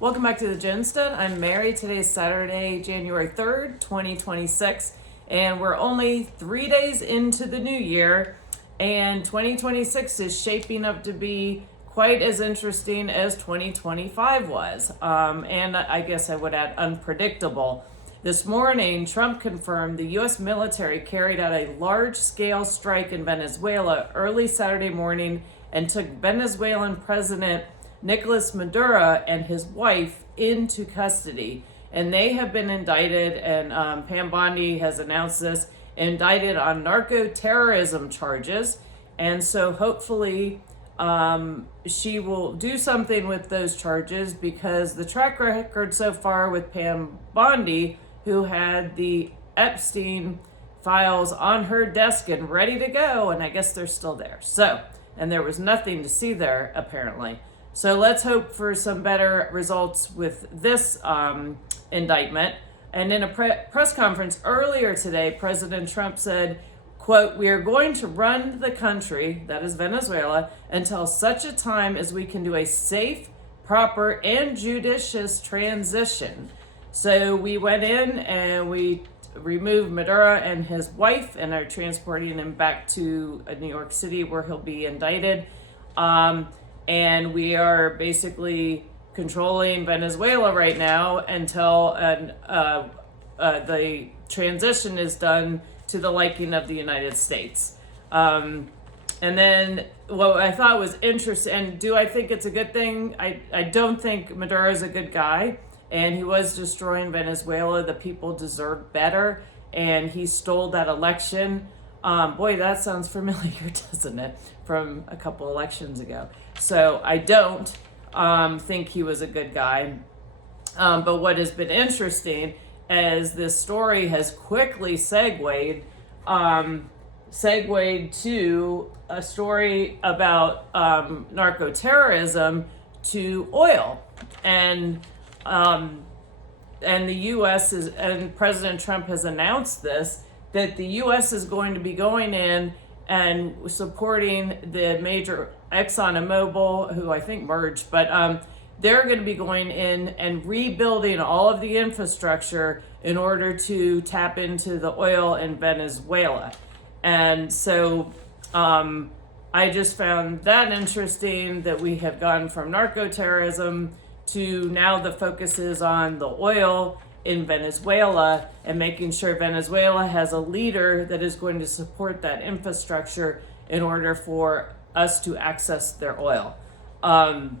Welcome back to the Ginstead. I'm Mary. Today is Saturday, January 3rd, 2026, and we're only 3 days into the new year, and 2026 is shaping up to be quite as interesting as 2025 was, and I guess I would add unpredictable. This morning, Trump confirmed the U.S. military carried out a large-scale strike in Venezuela early Saturday morning and took Venezuelan President Nicolas Maduro and his wife into custody. And they have been indicted, and Pam Bondi has announced this, indicted on narco-terrorism charges. And so hopefully she will do something with those charges, because the track record so far with Pam Bondi, who had the Epstein files on her desk and ready to go, and I guess they're still there. So, and there was nothing to see there apparently. So let's hope for some better results with this indictment. And in a press conference earlier today, President Trump said, quote, "We are going to run the country," that is Venezuela, "until such a time as we can do a safe, proper, and judicious transition." So we went in and we removed Maduro and his wife and are transporting him back to New York City, where he'll be indicted. And we are basically controlling Venezuela right now until the transition is done to the liking of the United States. And then what I thought was interesting, and do I think it's a good thing? I don't think Maduro is a good guy, and he was destroying Venezuela. The people deserve better, and he stole that election. Boy, that sounds familiar, doesn't it? From a couple elections ago. So I don't think he was a good guy. But what has been interesting is this story has quickly segued to a story about narco-terrorism to oil. And the U.S. is, and President Trump has announced this, that the U.S. is going to be going in and supporting the major Exxon and Mobil, who I think merged, but they're going to be going in and rebuilding all of the infrastructure in order to tap into the oil in Venezuela. And so I just found that interesting, that we have gone from narco-terrorism to now the focus is on the oil in Venezuela and making sure Venezuela has a leader that is going to support that infrastructure in order for us to access their oil. But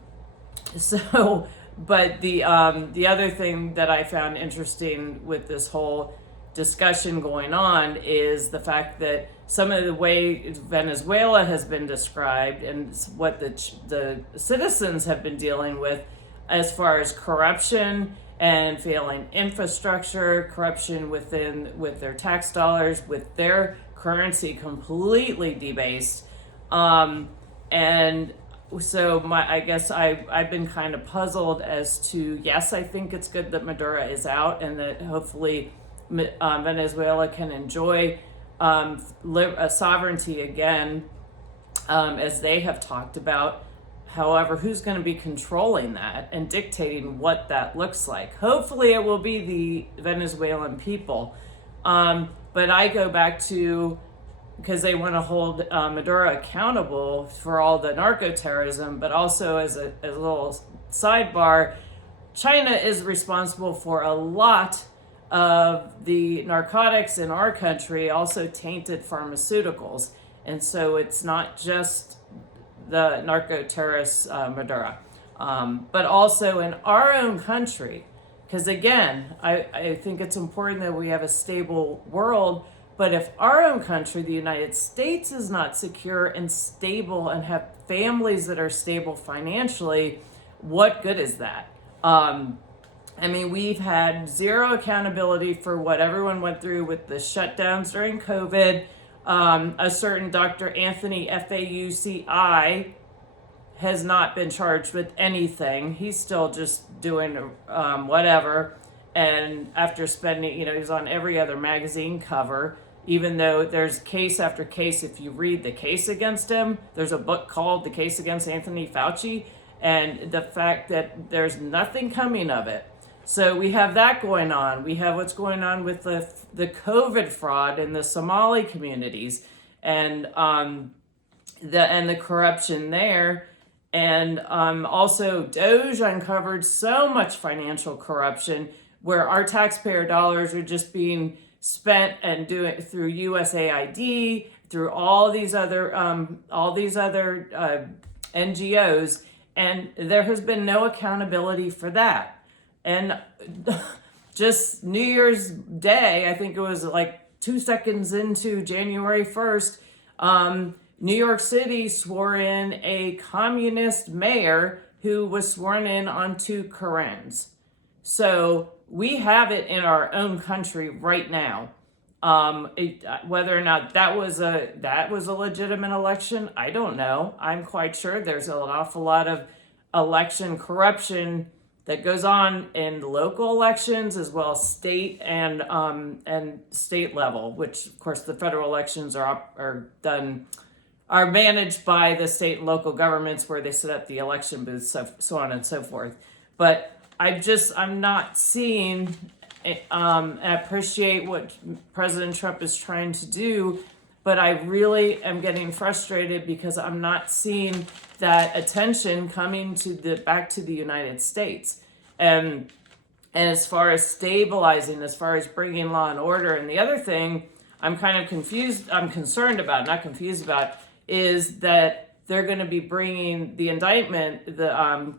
the other thing that I found interesting with this whole discussion going on is the fact that some of the way Venezuela has been described and what the citizens have been dealing with as far as corruption and failing infrastructure, corruption with their tax dollars, with their currency completely debased. And so I guess I've been kind of puzzled as to, yes, I think it's good that Maduro is out and that hopefully Venezuela can enjoy sovereignty again, as they have talked about. However, who's going to be controlling that and dictating what that looks like? Hopefully it will be the Venezuelan people. But I go back to, because they want to hold Maduro accountable for all the narco-terrorism, but also as a little sidebar, China is responsible for a lot of the narcotics in our country, also tainted pharmaceuticals. And so it's not just the narco-terrorist Maduro, but also in our own country. Because again, I think it's important that we have a stable world, but if our own country, the United States, is not secure and stable and have families that are stable financially, what good is that? I mean, we've had zero accountability for what everyone went through with the shutdowns during COVID. A certain Dr. Anthony Fauci has not been charged with anything. He's still just doing whatever. And after spending, he's on every other magazine cover, even though there's case after case. If you read the case against him, there's a book called The Case Against Anthony Fauci. and the fact that there's nothing coming of it. So we have that going on. We have what's going on with the COVID fraud in the Somali communities, and the corruption there. And also Doge uncovered so much financial corruption where our taxpayer dollars are just being spent and doing through USAID, through all these other NGOs, and there has been no accountability for that. And just New Year's Day, I think it was like 2 seconds into January 1st, New York City swore in a communist mayor who was sworn in on 2 Korans. So we have it in our own country right now. Whether or not that was a legitimate election, I don't know. I'm quite sure there's an awful lot of election corruption that goes on in local elections as well as state and state level, which of course the federal elections are managed by the state and local governments where they set up the election booths, so on and so forth. But I'm not seeing. I appreciate what President Trump is trying to do, but I really am getting frustrated because I'm not seeing that attention coming back to the United States. And as far as stabilizing, as far as bringing law and order, and the other thing I'm kind of concerned about, not confused about, is that they're going to be bringing the indictment, the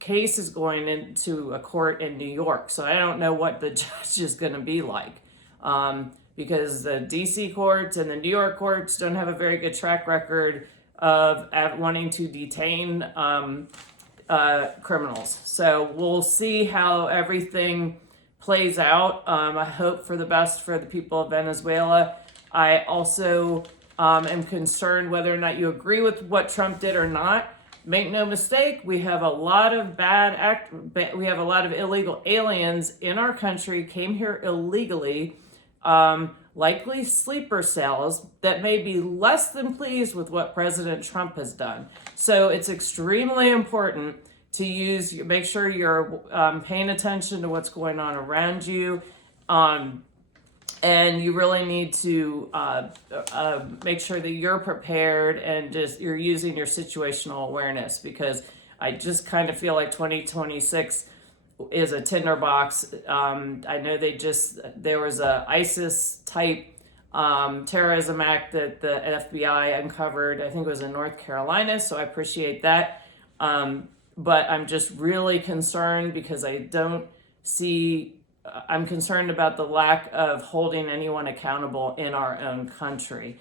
case is going into a court in New York. So I don't know what the judge is going to be like, because the DC courts and the New York courts don't have a very good track record of wanting to detain criminals. So we'll see how everything plays out. I hope for the best for the people of Venezuela. I also am concerned whether or not you agree with what Trump did or not. Make no mistake, we have a lot of we have a lot of illegal aliens in our country, came here illegally, likely sleeper cells that may be less than pleased with what President Trump has done. So it's extremely important to make sure you're paying attention to what's going on around you. And you really need to make sure that you're prepared and you're using your situational awareness, because I just kind of feel like 2026 is a tinderbox. I know there was a ISIS type terrorism act that the FBI uncovered. I think it was in North Carolina, so I appreciate that. But I'm just really concerned because I'm concerned about the lack of holding anyone accountable in our own country.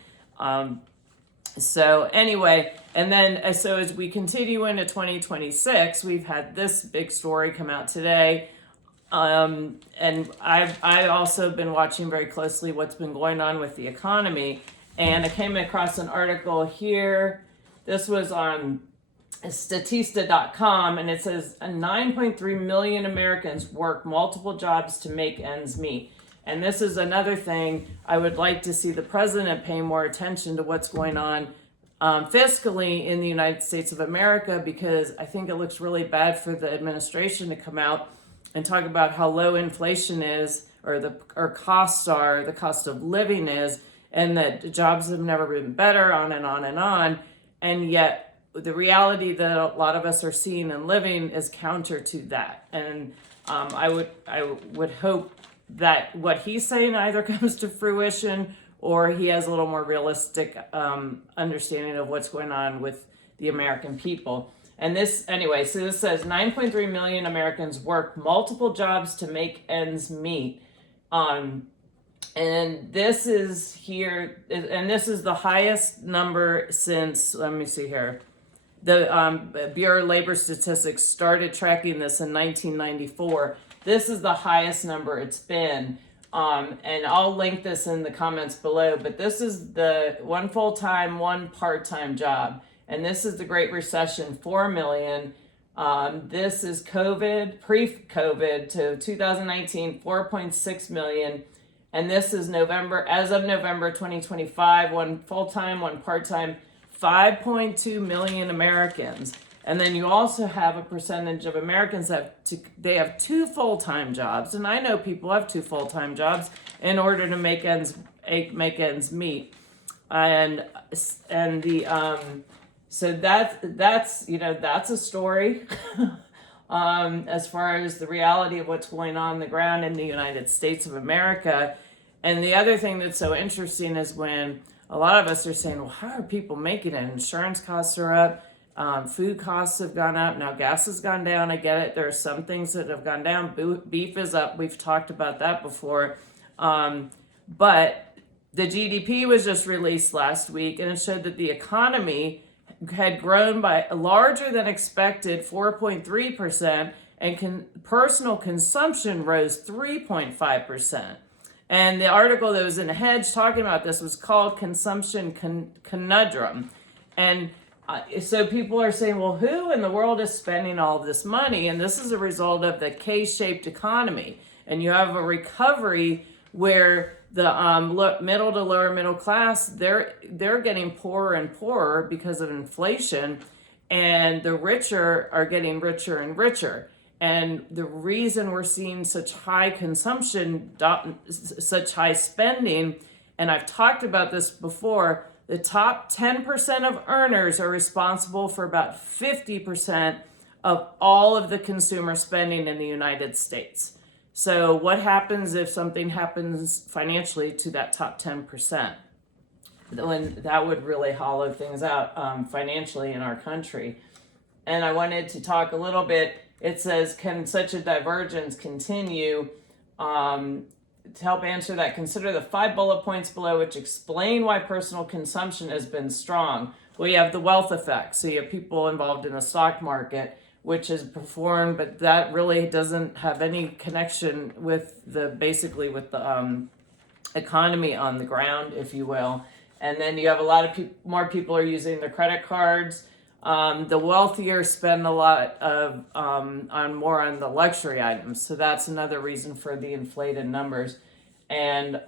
So anyway, and then so as we continue into 2026, we've had this big story come out today. And I've also been watching very closely what's been going on with the economy. And I came across an article here. This was on Statista.com, and it says 9.3 million Americans work multiple jobs to make ends meet. And this is another thing I would like to see the president pay more attention to what's going on fiscally in the United States of America, because I think it looks really bad for the administration to come out and talk about how low inflation is, or the cost of living is, and that jobs have never been better, on and on and on. And yet the reality that a lot of us are seeing and living is counter to that. And I would hope that what he's saying either comes to fruition or he has a little more realistic understanding of what's going on with the American people. And this says 9.3 million Americans work multiple jobs to make ends meet. And this is the highest number since, let me see here. The Bureau of Labor Statistics started tracking this in 1994. This is the highest number it's been. And I'll link this in the comments below, but this is the one full-time, one part-time job. And this is the Great Recession, 4 million. This is pre-COVID to 2019, 4.6 million. And this is as of November 2025, one full-time, one part-time, 5.2 million Americans. And then you also have a percentage of Americans that they have two full-time jobs, and I know people have two full-time jobs in order to make ends meet, and so that's that's a story. As far as the reality of what's going on the ground in the United States of America. And the other thing that's so interesting is when a lot of us are saying, well, how are people making it? Insurance costs are up. Food costs have gone up. Now gas has gone down. I get it. There are some things that have gone down. Beef is up. We've talked about that before. But the GDP was just released last week, and it showed that the economy had grown by larger than expected 4.3%, and personal consumption rose 3.5%. And the article that was in the Hedge talking about this was called Consumption Conundrum. And so people are saying, well, who in the world is spending all this money? And this is a result of the K-shaped economy. And you have a recovery where the middle to lower middle class, they're getting poorer and poorer because of inflation, and the richer are getting richer and richer. And the reason we're seeing such high consumption, such high spending, and I've talked about this before, the top 10% of earners are responsible for about 50% of all of the consumer spending in the United States. So what happens if something happens financially to that top 10%? That would really hollow things out financially in our country. And I wanted to talk a little bit. It says, can such a divergence continue? To help answer that, consider the 5 bullet points below, which explain why personal consumption has been strong. Well, you have the wealth effect. So you have people involved in the stock market, which has performed, but that really doesn't have any connection with the economy on the ground, if you will. And then you have a lot of more people are using their credit cards. The wealthier spend a lot of more on the luxury items, so that's another reason for the inflated numbers. And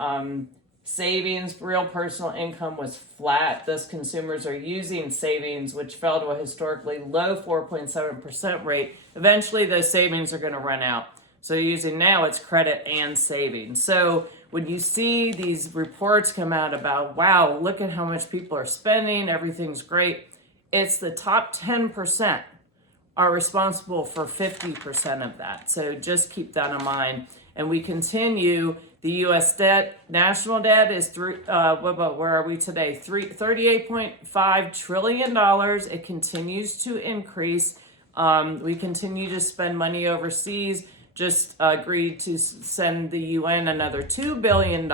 savings, real personal income was flat. Thus, consumers are using savings, which fell to a historically low 4.7% rate. Eventually, those savings are going to run out. So using now, it's credit and savings. So when you see these reports come out about, wow, look at how much people are spending, everything's great, it's the top 10% are responsible for 50% of that. So just keep that in mind. And we continue, the U.S. debt, national debt is where are we today? $38.5 trillion. It continues to increase. We continue to spend money overseas. Just agreed to send the UN another $2 billion,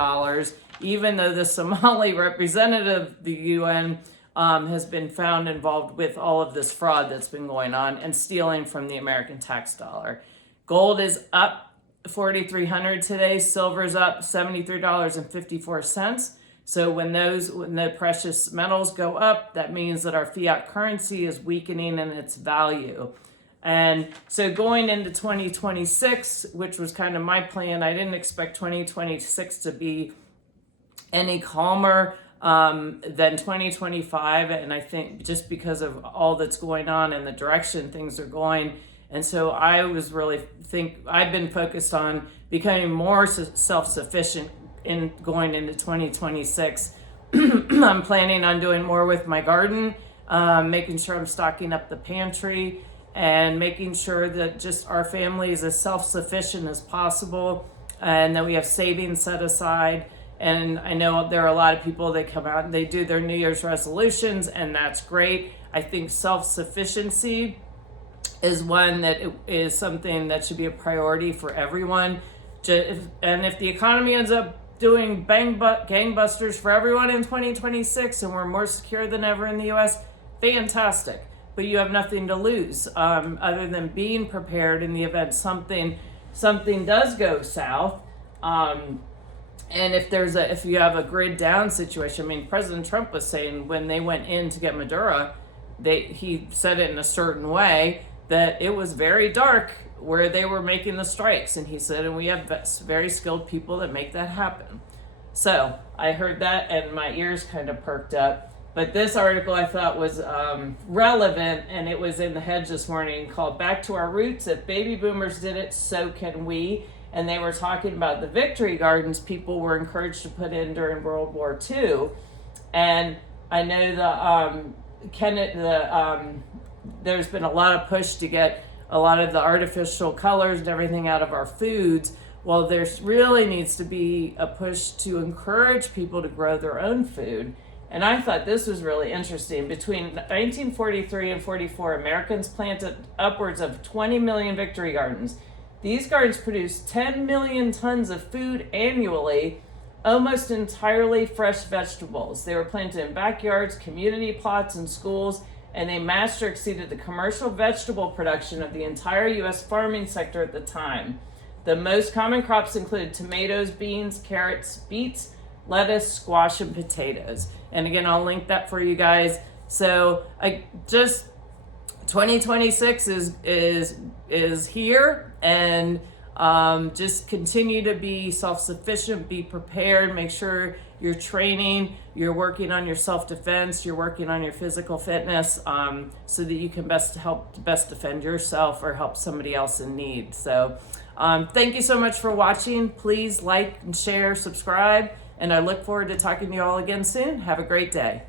even though the Somali representative of the UN has been found involved with all of this fraud that's been going on and stealing from the American tax dollar. Gold is up 4,300 today. Silver's up $73.54. So when the precious metals go up, that means that our fiat currency is weakening in its value. And so going into 2026, which was kind of my plan, I didn't expect 2026 to be any calmer than 2025. And I think just because of all that's going on and the direction things are going. And so I've been focused on becoming more self-sufficient in going into 2026. I'm planning on doing more with my garden, making sure I'm stocking up the pantry, and making sure that just our family is as self-sufficient as possible, and that we have savings set aside. And I know there are a lot of people that come out and they do their New Year's resolutions, and that's great. I think self-sufficiency is one that is something that should be a priority for everyone. And if the economy ends up doing gangbusters for everyone in 2026 and we're more secure than ever in the U.S., fantastic. But you have nothing to lose other than being prepared in the event something does go south. And if you have a grid down situation, I mean, President Trump was saying when they went in to get Maduro, he said it in a certain way that it was very dark where they were making the strikes. And he said, and we have very skilled people that make that happen. So I heard that and my ears kind of perked up. But this article I thought was relevant, and it was in the Hedge this morning, called Back to Our Roots. If baby boomers did it, so can we. And they were talking about the victory gardens people were encouraged to put in during World War II. And I know there's been a lot of push to get a lot of the artificial colors and everything out of our foods. Well, there really needs to be a push to encourage people to grow their own food. And I thought this was really interesting. Between 1943 and 44, Americans planted upwards of 20 million victory gardens. These gardens produced 10 million tons of food annually, almost entirely fresh vegetables. They were planted in backyards, community plots, and schools, and they matched or exceeded the commercial vegetable production of the entire U.S. farming sector at the time. The most common crops included tomatoes, beans, carrots, beets, lettuce, squash, and potatoes. And again, I'll link that for you guys. So 2026 is here, and just continue to be self-sufficient, be prepared, make sure you're training, you're working on your self-defense, you're working on your physical fitness, so that you can best defend yourself or help somebody else in need. So thank you so much for watching. Please like and share, subscribe, and I look forward to talking to you all again soon. Have a great day.